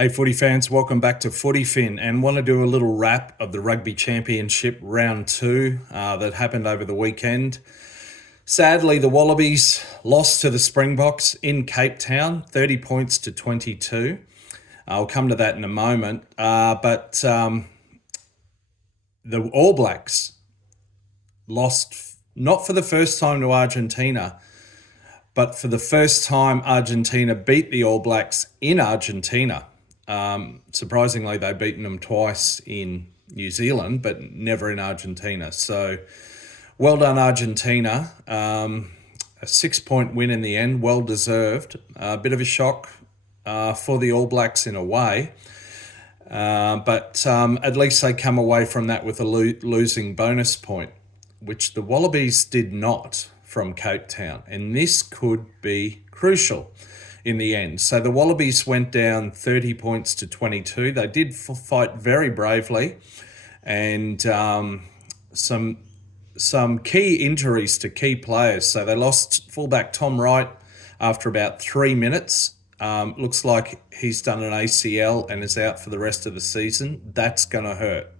Hey footy fans, welcome back to Footy Fin, and want to do a little wrap of the Rugby Championship round 2 that happened over the weekend. Sadly, the Wallabies lost to the Springboks in Cape Town, 30 points to 22. I'll come to that in a moment. But the All Blacks lost not for the first time to Argentina, but for the first time Argentina beat the All Blacks in Argentina. Surprisingly, they've beaten them twice in New Zealand, but never in Argentina. So well done, Argentina. A 6-point win in the end, well deserved. A bit of a shock for the All Blacks in a way. But at least they come away from that with a losing bonus point, which the Wallabies did not from Cape Town. And this could be crucial in the end. So the Wallabies went down 30 points to 22. They did fight very bravely, and some key injuries to key players. So they lost fullback Tom Wright after about 3 minutes. Looks like he's done an ACL and is out for the rest of the season. That's going to hurt.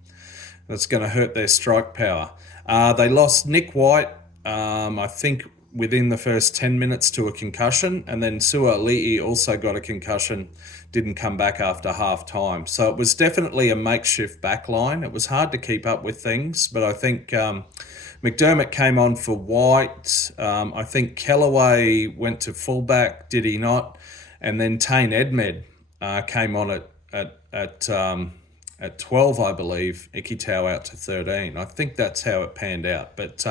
That's going to hurt their strike power. They lost Nick White, I think, within the first 10 minutes to a concussion, and then Sua'ali'i also got a concussion, didn't come back after half time. So it was definitely a makeshift backline. It was hard to keep up with things, but I think McDermott came on for White. I think Kellaway went to fullback, did he not? And then Tane Edmed came on at 12, I believe. Ikitau out to 13. I think that's how it panned out. But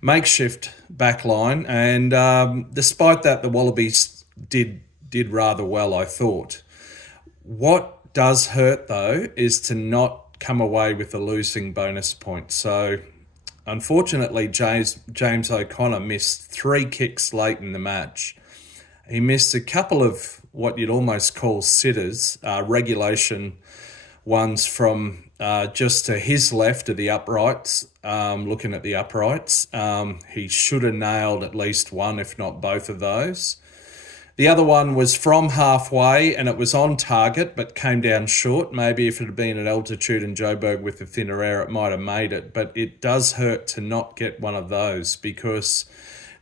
makeshift backline, and despite that, the Wallabies did rather well, I thought. What does hurt, though, is to not come away with a losing bonus point. So, unfortunately, James O'Connor missed 3 kicks late in the match. He missed a couple of what you'd almost call sitters, regulation ones from just to his left of the uprights, looking at the uprights. He should have nailed at least one, if not both of those. The other one was from halfway, and it was on target, but came down short. Maybe if it had been at altitude in Joburg with the thinner air, it might have made it. But it does hurt to not get one of those, because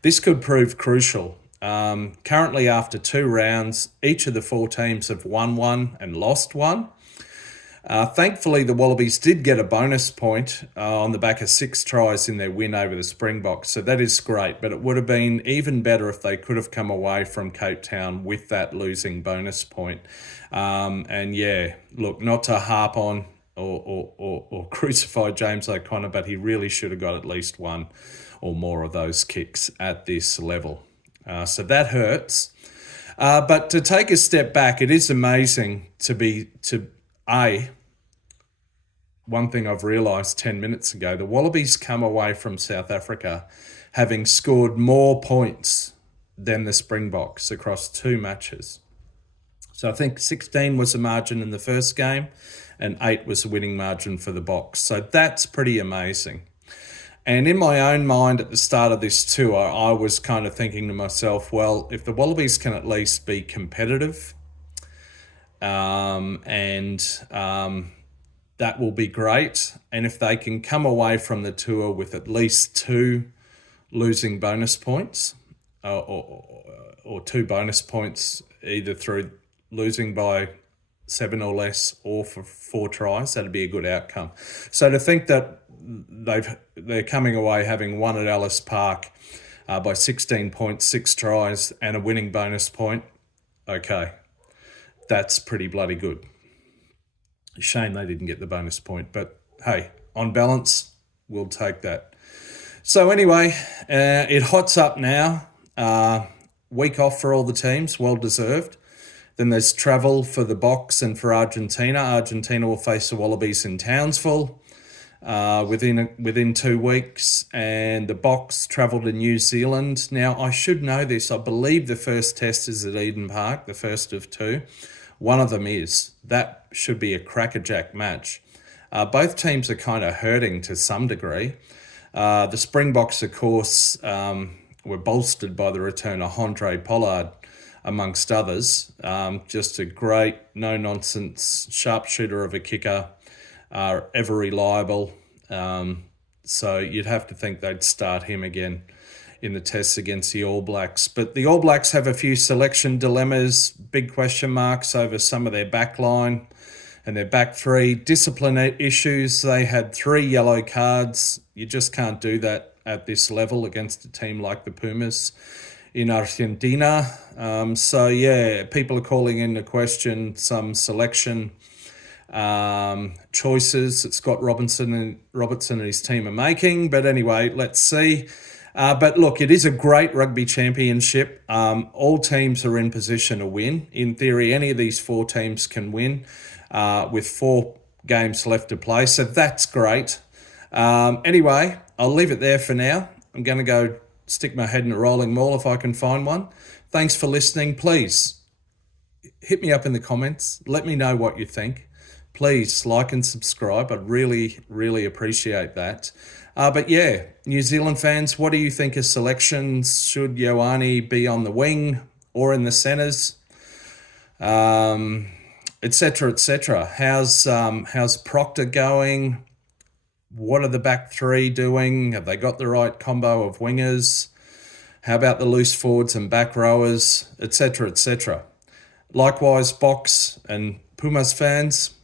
this could prove crucial. Currently, after 2 rounds, each of the 4 teams have won 1 and lost 1. Thankfully, the Wallabies did get a bonus point on the back of 6 tries in their win over the Springboks. So that is great, but it would have been even better if they could have come away from Cape Town with that losing bonus point. And yeah, look, not to harp on or crucify James O'Connor, but he really should have got at least 1 or more of those kicks at this level. So that hurts. But to take a step back, it is amazing one thing I've realised 10 minutes ago, the Wallabies come away from South Africa having scored more points than the Springboks across 2 matches. So I think 16 was the margin in the first game and 8 was the winning margin for the Boks. So that's pretty amazing. And in my own mind at the start of this tour, I was kind of thinking to myself, well, if the Wallabies can at least be competitive, that will be great. And if they can come away from the tour with at least 2 losing bonus points, or 2 bonus points, either through losing by 7 or less or for 4 tries, that'd be a good outcome. So to think that they're coming away having won at Ellis Park by 16 points, 6 tries, and a winning bonus point, okay, that's pretty bloody good. Shame they didn't get the bonus point, but hey, on balance, we'll take that. So anyway, it hots up now. Week off for all the teams, well deserved. Then there's travel for the Boks and for Argentina. Argentina will face the Wallabies in Townsville within 2 weeks, and the Boks travel to New Zealand. Now, I should know this. I believe the first test is at Eden Park, the first of 2. One of them is. That should be a crackerjack match. Both teams are kind of hurting to some degree. The Springboks, of course, were bolstered by the return of Handré Pollard amongst others. Just a great, no-nonsense sharpshooter of a kicker, ever reliable. So you'd have to think they'd start him again in the tests against the All Blacks. But the All Blacks have a few selection dilemmas, big question marks over some of their back line and their back three. Discipline issues. They had 3 yellow cards. You just can't do that at this level against a team like the Pumas in Argentina. So yeah, people are calling into question some selection choices that Scott Robertson and his team are making. But anyway, let's see. But look, it is a great rugby championship. All teams are in position to win. In theory, any of these 4 teams can win with 4 games left to play. So that's great. Anyway, I'll leave it there for now. I'm going to go stick my head in a rolling mall if I can find one. Thanks for listening. Please hit me up in the comments. Let me know what you think. Please like and subscribe. I'd really, really appreciate that. But yeah, New Zealand fans, what do you think of selections? Should Ioane be on the wing or in the centres? Etc. etc. How's Proctor going? What are the back 3 doing? Have they got the right combo of wingers? How about the loose forwards and back rowers? Etc. etc. Likewise, Boks and Pumas fans,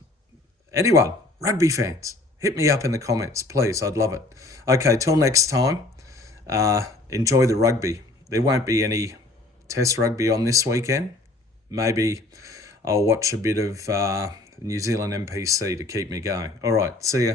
anyone, rugby fans, hit me up in the comments, please. I'd love it. Okay, till next time, enjoy the rugby. There won't be any test rugby on this weekend. Maybe I'll watch a bit of New Zealand NPC to keep me going. All right, see ya.